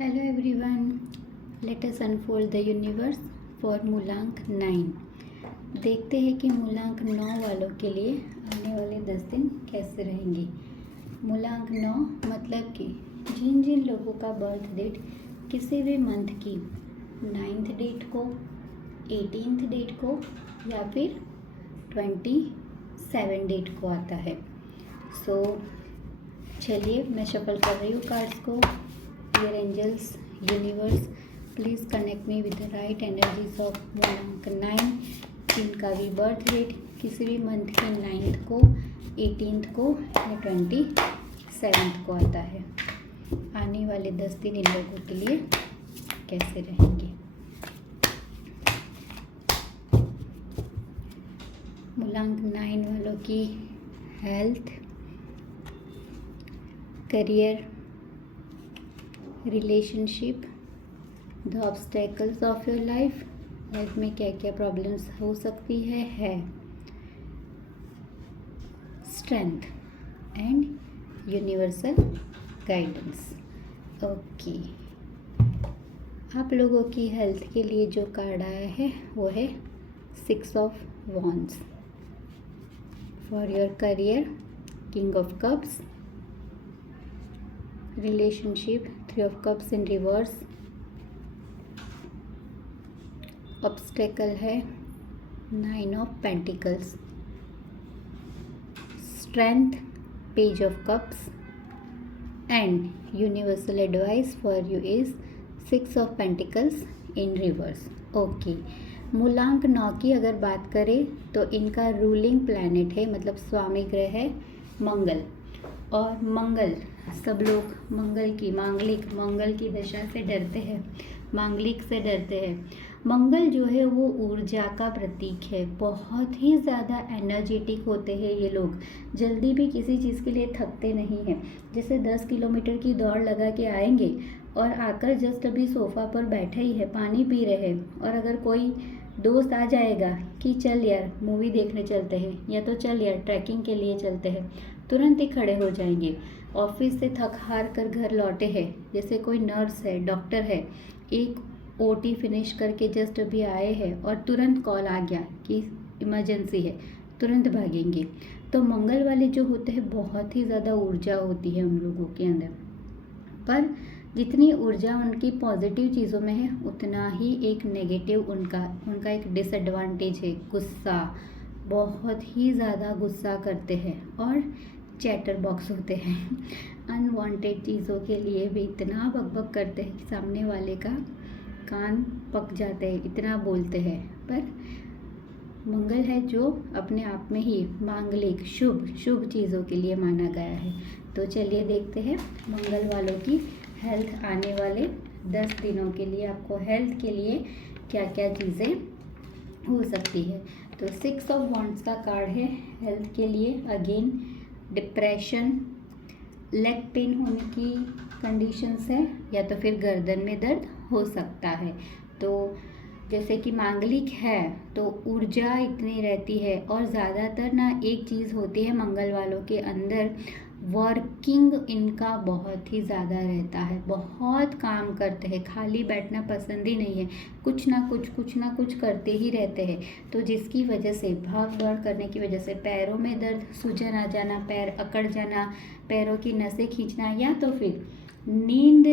Hello everyone, let us unfold the universe for मूलांक 9। देखते हैं कि मूलांक 9 वालों के लिए आने वाले 10 दिन कैसे रहेंगे। मूलांक 9 मतलब कि जिन जिन लोगों का बर्थ डेट किसी भी मंथ की 9th डेट को, 18th डेट को या फिर 27 डेट को आता है। चलिए मैं शफल कर रही हूँ कार्ड्स को। Dear angels, universe, please connect me with the right energies of मूलांक 9 जिनका भी बर्थ डेट किसी भी मंथ के 9th को, 18th को या 27th को आता है। आने वाले 10 दिन इन लोगों के लिए कैसे रहेंगे। मूलांक 9 वालों की health, career, relationship, the obstacles of your life में क्या क्या प्रॉब्लम्स हो सकती है strength and universal guidance. Okay, आप लोगों की हेल्थ के लिए जो कार्ड आया है वो है 6 of wands. For your career, king of cups, relationship 3 of cups in reverse, obstacle है 9 of pentacles, strength page of cups and universal advice for you is 6 of pentacles in reverse. Okay, मूलांक 9 की अगर बात करें तो इनका ruling planet है, मतलब स्वामी ग्रह है मंगल। और मंगल, सब लोग मंगल की दशा से डरते हैं, मांगलिक से डरते हैं। मंगल जो है वो ऊर्जा का प्रतीक है। बहुत ही ज़्यादा एनर्जेटिक होते हैं ये लोग, जल्दी भी किसी चीज़ के लिए थकते नहीं हैं। जैसे 10 किलोमीटर की दौड़ लगा के आएंगे और आकर जस्ट अभी सोफ़ा पर बैठे ही है, पानी पी रहे हैं, और अगर कोई दोस्त आ जाएगा कि चल यार मूवी देखने चलते हैं या तो चल यार ट्रैकिंग के लिए चलते हैं, तुरंत ही खड़े हो जाएंगे। ऑफिस से थक हार कर घर लौटे हैं, जैसे कोई नर्स है, डॉक्टर है, एक ओटी फिनिश करके जस्ट अभी आए हैं और तुरंत कॉल आ गया कि इमरजेंसी है, तुरंत भागेंगे। तो मंगल वाले जो होते हैं बहुत ही ज़्यादा ऊर्जा होती है उन लोगों के अंदर, पर जितनी ऊर्जा उनकी पॉजिटिव चीज़ों में है उतना ही एक नेगेटिव उनका एक डिसएडवांटेज है, गुस्सा। बहुत ही ज़्यादा गुस्सा करते हैं और चैटर बॉक्स होते हैं। अनवांटेड चीज़ों के लिए भी इतना बकबक करते हैं कि सामने वाले का कान पक जाते हैं, इतना बोलते हैं। पर मंगल है जो अपने आप में ही मांगलिक शुभ चीज़ों के लिए माना गया है। तो चलिए देखते हैं मंगल वालों की हेल्थ आने वाले 10 दिनों के लिए, आपको हेल्थ के लिए क्या क्या चीज़ें हो सकती है। तो 6 ऑफ वॉन्ड्स का कार्ड है हेल्थ के लिए। अगेन डिप्रेशन, लेग पेन होने की कंडीशंस है, या तो फिर गर्दन में दर्द हो सकता है। तो जैसे कि मांगलिक है तो ऊर्जा इतनी रहती है, और ज़्यादातर ना एक चीज़ होती है मंगल वालों के अंदर, वर्किंग इनका बहुत ही ज़्यादा रहता है, बहुत काम करते हैं, खाली बैठना पसंद ही नहीं है, कुछ ना कुछ करते ही रहते हैं। तो जिसकी वजह से भाग दौड़ करने की वजह से पैरों में दर्द, सूजन आ जाना, पैर अकड़ जाना, पैरों की नसें खींचना, या तो फिर नींद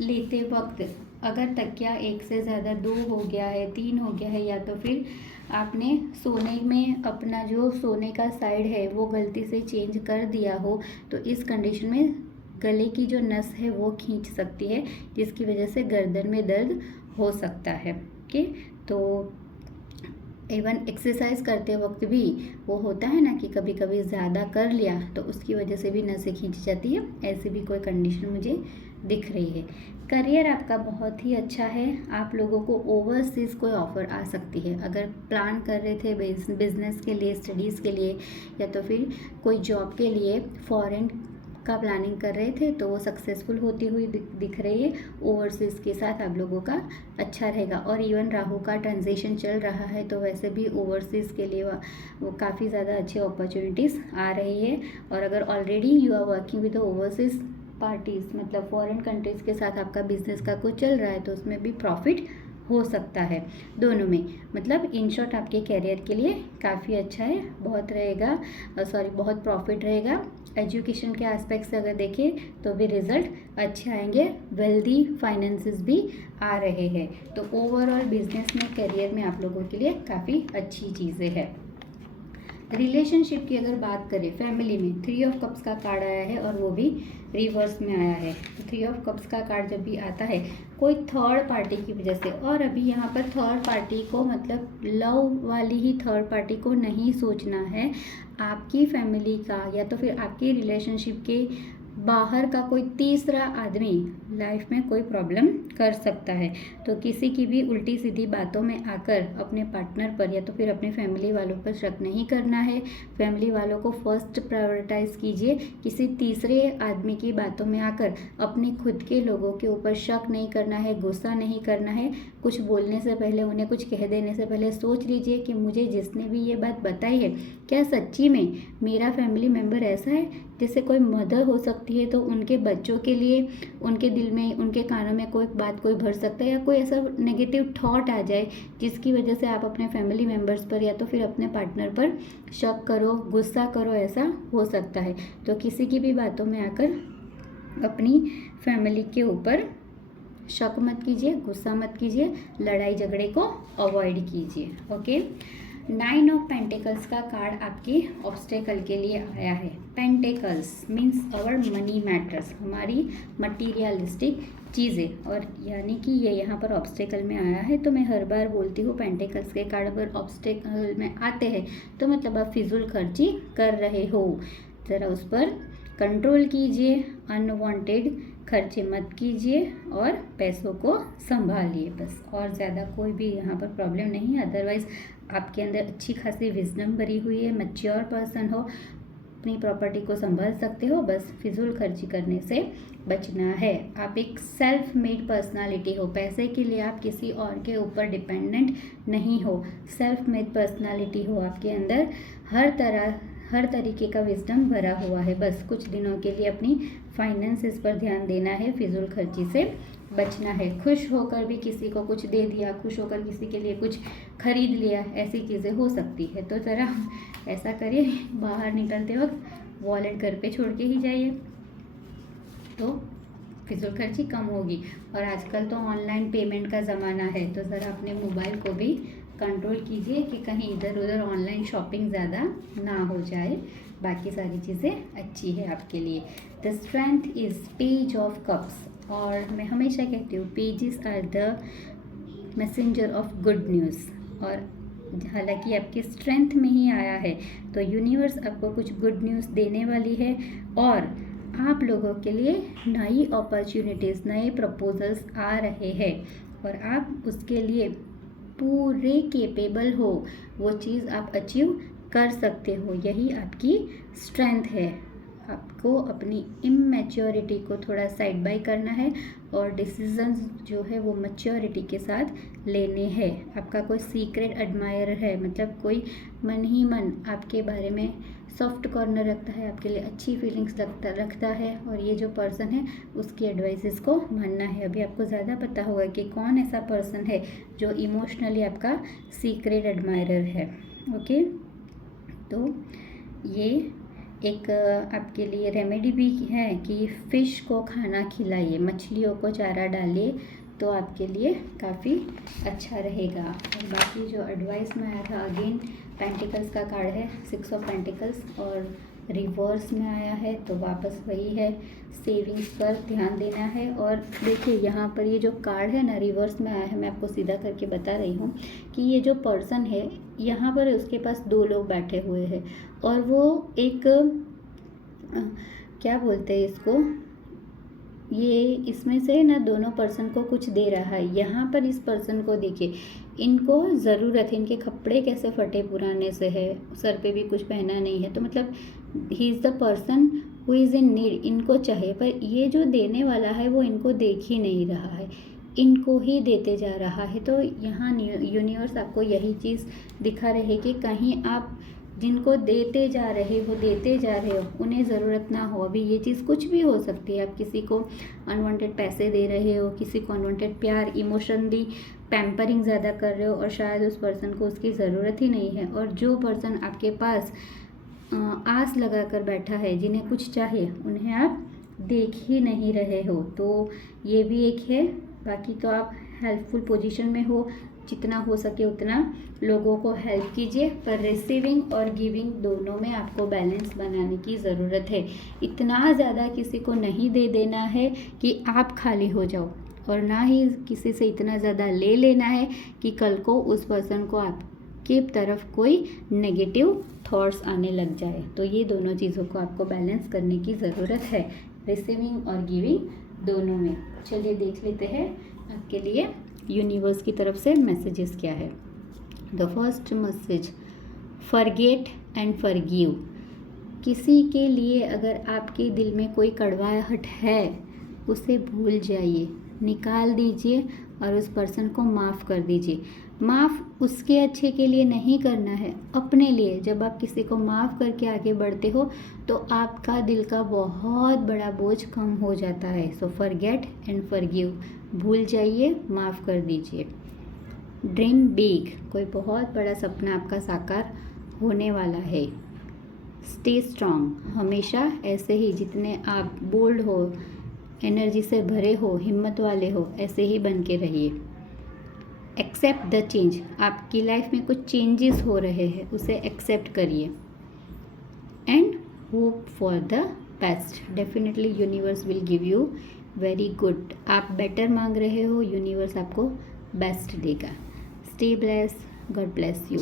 लेते वक्त अगर तकिया एक से ज़्यादा 2 हो गया है, 3 हो गया है, या तो फिर आपने सोने में अपना जो सोने का साइड है वो गलती से चेंज कर दिया हो, तो इस कंडीशन में गले की जो नस है वो खींच सकती है, जिसकी वजह से गर्दन में दर्द हो सकता है। ओके, तो इवन एक्सरसाइज करते वक्त भी वो होता है ना कि कभी कभी ज़्यादा कर लिया तो उसकी वजह से भी नसें खींच जाती है, ऐसी भी कोई कंडीशन मुझे दिख रही है। करियर आपका बहुत ही अच्छा है, आप लोगों को ओवरसीज़ कोई ऑफ़र आ सकती है। अगर प्लान कर रहे थे बिजनेस के लिए, स्टडीज़ के लिए, या तो फिर कोई जॉब के लिए फॉरेन का प्लानिंग कर रहे थे तो वो सक्सेसफुल होती हुई दिख रही है। ओवरसीज़ के साथ आप लोगों का अच्छा रहेगा। और इवन राहु का ट्रांजिशन चल रहा है तो वैसे भी ओवरसीज़ के लिए वो काफ़ी ज़्यादा अच्छी अपॉर्चुनिटीज़ आ रही है। और अगर already you are working with overseas parties मतलब फॉरेन कंट्रीज़ के साथ आपका बिजनेस का कुछ चल रहा है तो उसमें भी प्रॉफिट हो सकता है, दोनों में। मतलब इन शॉर्ट आपके कैरियर के लिए काफ़ी अच्छा है, बहुत रहेगा, बहुत प्रॉफिट रहेगा। एजुकेशन के एस्पेक्ट से अगर देखें तो भी रिजल्ट अच्छे आएंगे, वेल्दी फाइनेंसेस भी आ रहे हैं। तो ओवरऑल बिजनेस में, करियर में आप लोगों के लिए काफ़ी अच्छी चीज़ें हैं। रिलेशनशिप की अगर बात करें, फैमिली में 3 ऑफ कप्स का कार्ड आया है और वो भी रिवर्स में आया है। तो 3 ऑफ कप्स का कार्ड जब भी आता है कोई थर्ड पार्टी की वजह से, और अभी यहाँ पर थर्ड पार्टी को मतलब लव वाली ही थर्ड पार्टी को नहीं सोचना है, आपकी फैमिली का या तो फिर आपकी रिलेशनशिप के बाहर का कोई तीसरा आदमी लाइफ में कोई प्रॉब्लम कर सकता है। तो किसी की भी उल्टी सीधी बातों में आकर अपने पार्टनर पर या तो फिर अपने फैमिली वालों पर शक नहीं करना है। फैमिली वालों को फर्स्ट प्रायोरिटाइज कीजिए। किसी तीसरे आदमी की बातों में आकर अपने खुद के लोगों के ऊपर शक नहीं करना है, गुस्सा नहीं करना है। कुछ बोलने से पहले, उन्हें कुछ कह देने से पहले सोच लीजिए कि मुझे जिसने भी ये बात बताई है, क्या सच्ची में मेरा फैमिली मेम्बर ऐसा है? जैसे कोई मदर हो सकती है तो उनके बच्चों के लिए उनके दिल में, उनके कानों में कोई बात कोई भर सकता है, या कोई ऐसा नेगेटिव थॉट आ जाए जिसकी वजह से आप अपने फैमिली मेम्बर्स पर या तो फिर अपने पार्टनर पर शक करो, गुस्सा करो, ऐसा हो सकता है। तो किसी की भी बातों में आकर अपनी फैमिली के ऊपर शक मत कीजिए, गुस्सा मत कीजिए, लड़ाई झगड़े को अवॉइड कीजिए। ओके। 9 ऑफ पेंटिकल्स का कार्ड आपकी ऑब्स्टेकल के लिए आया है। Pentacles means our money matters, हमारी मटीरियलिस्टिक चीज़ें, और यानी कि ये यहाँ पर ऑब्स्टेकल में आया है। तो मैं हर बार बोलती हूँ पेंटिकल्स के कार्ड अगर ऑब्स्टेकल में आते हैं तो मतलब आप फिजूल खर्ची कर रहे हो, ज़रा उस पर कंट्रोल कीजिए, अनवांटेड खर्चे मत कीजिए और पैसों को संभालिए बस, और ज़्यादा कोई भी यहाँ पर प्रॉब्लम नहीं है। अदरवाइज़ आपके अंदर अच्छी खासी विजडम भरी हुई है, मैच्योर पर्सन हो, अपनी प्रॉपर्टी को संभाल सकते हो, बस फिजूल खर्ची करने से बचना है। आप एक सेल्फ मेड पर्सनालिटी हो, पैसे के लिए आप किसी और के ऊपर डिपेंडेंट नहीं हो, सेल्फ मेड पर्सनालिटी हो, आपके अंदर हर तरीके का विजडम भरा हुआ है। बस कुछ दिनों के लिए अपनी फाइनेंसेस पर ध्यान देना है, फिजूल खर्ची से बचना है। खुश होकर भी किसी को कुछ दे दिया, खुश होकर किसी के लिए कुछ खरीद लिया, ऐसी चीज़ें हो सकती है। तो ज़रा ऐसा करिए, बाहर निकलते वक्त वॉलेट घर पे छोड़ के ही जाइए, तो फिजूल खर्ची कम होगी। और आजकल तो ऑनलाइन पेमेंट का ज़माना है, तो ज़रा अपने मोबाइल को भी कंट्रोल कीजिए कि कहीं इधर उधर ऑनलाइन शॉपिंग ज़्यादा ना हो जाए। बाकी सारी चीज़ें अच्छी है आपके लिए। The strength is page of cups, और मैं हमेशा कहती हूँ pages are the messenger of good news, और हालांकि आपकी स्ट्रेंथ में ही आया है तो यूनिवर्स आपको कुछ गुड न्यूज़ देने वाली है, और आप लोगों के लिए नई अपॉर्चुनिटीज़, नए प्रपोजल्स आ रहे हैं, और आप उसके लिए पूरे केपेबल हो, वो चीज़ आप अचीव कर सकते हो। यही आपकी स्ट्रेंथ है। आपको अपनी इमैच्योरिटी को थोड़ा साइड बाय करना है और डिसीजंस जो है वो मैच्योरिटी के साथ लेने हैं। आपका कोई सीक्रेट एडमायरर है, मतलब कोई मन ही मन आपके बारे में सॉफ्ट कॉर्नर रखता है, आपके लिए अच्छी फीलिंग्स रखता है, और ये जो पर्सन है उसकी एडवाइसेस को मानना है। अभी आपको ज़्यादा पता होगा कि कौन ऐसा पर्सन है जो इमोशनली आपका सीक्रेट एडमायरर है। ओके, तो ये एक आपके लिए रेमेडी भी है कि फ़िश को खाना खिलाइए, मछलियों को चारा डालिए, तो आपके लिए काफ़ी अच्छा रहेगा। और बाकी जो एडवाइस में आया था, अगेन पेंटिकल्स का कार्ड है, 6 ऑफ पेंटिकल्स, और रिवर्स में आया है, तो वापस वही है, सेविंग्स पर ध्यान देना है। और देखिए यहाँ पर ये जो कार्ड है ना, रिवर्स में आया है, मैं आपको सीधा करके बता रही हूँ कि ये जो पर्सन है यहाँ पर उसके पास 2 लोग बैठे हुए हैं, और वो एक क्या बोलते हैं इसको, ये इसमें से ना दोनों पर्सन को कुछ दे रहा है। यहाँ पर इस पर्सन को देखिए, इनको ज़रूरत है, इनके कपड़े कैसे फटे पुराने से है, सर पे भी कुछ पहना नहीं है, तो मतलब he is the person who is in need, इनको चाहिए, पर ये जो देने वाला है वो इनको देख ही नहीं रहा है, इनको ही देते जा रहा है। तो यहाँ यूनिवर्स आपको यही चीज़ दिखा रहे कि कहीं आप जिनको देते जा रहे हो उन्हें ज़रूरत ना हो। अभी ये चीज़ कुछ भी हो सकती है, आप किसी को अनवांटेड पैसे दे रहे हो, किसी को अनवांटेड प्यार, इमोशनली पैम्परिंग ज़्यादा कर रहे हो और शायद उस पर्सन को उसकी ज़रूरत ही नहीं है। और जो पर्सन आपके पास आस लगा कर बैठा है, जिन्हें कुछ चाहिए, उन्हें आप देख ही नहीं रहे हो, तो ये भी एक है। बाकी तो आप हेल्पफुल पोजीशन में हो, जितना हो सके उतना लोगों को हेल्प कीजिए, पर रिसीविंग और गिविंग दोनों में आपको बैलेंस बनाने की ज़रूरत है। इतना ज़्यादा किसी को नहीं दे देना है कि आप खाली हो जाओ, और ना ही किसी से इतना ज़्यादा ले लेना है कि कल को उस पर्सन को आपकी तरफ कोई नेगेटिव थॉट्स आने लग जाए। तो ये दोनों चीज़ों को आपको बैलेंस करने की ज़रूरत है, रिसीविंग और गिविंग दोनों में। चलिए देख लेते हैं आपके लिए यूनिवर्स की तरफ से मैसेजेस क्या है। The first message, forget and forgive. किसी के लिए अगर आपके दिल में कोई कड़वाहट है, उसे भूल जाइए, निकाल दीजिए और उस पर्सन को माफ़ कर दीजिए। माफ़ उसके अच्छे के लिए नहीं करना है, अपने लिए। जब आप किसी को माफ़ करके आगे बढ़ते हो तो आपका दिल का बहुत बड़ा बोझ कम हो जाता है। सो फॉरगेट एंड फॉरगिव, भूल जाइए, माफ़ कर दीजिए। ड्रीम बिग, कोई बहुत बड़ा सपना आपका साकार होने वाला है। स्टे स्ट्रांग, हमेशा ऐसे ही जितने आप बोल्ड हो, एनर्जी से भरे हो, हिम्मत वाले हो, ऐसे ही बन के रहिए। एक्सेप्ट द चेंज, आपकी लाइफ में कुछ चेंजेस हो रहे हैं, उसे एक्सेप्ट करिए। And hope for the best, definitely universe will give you very good. आप बेटर मांग रहे हो, यूनिवर्स आपको बेस्ट देगा। Stay bless, God bless you.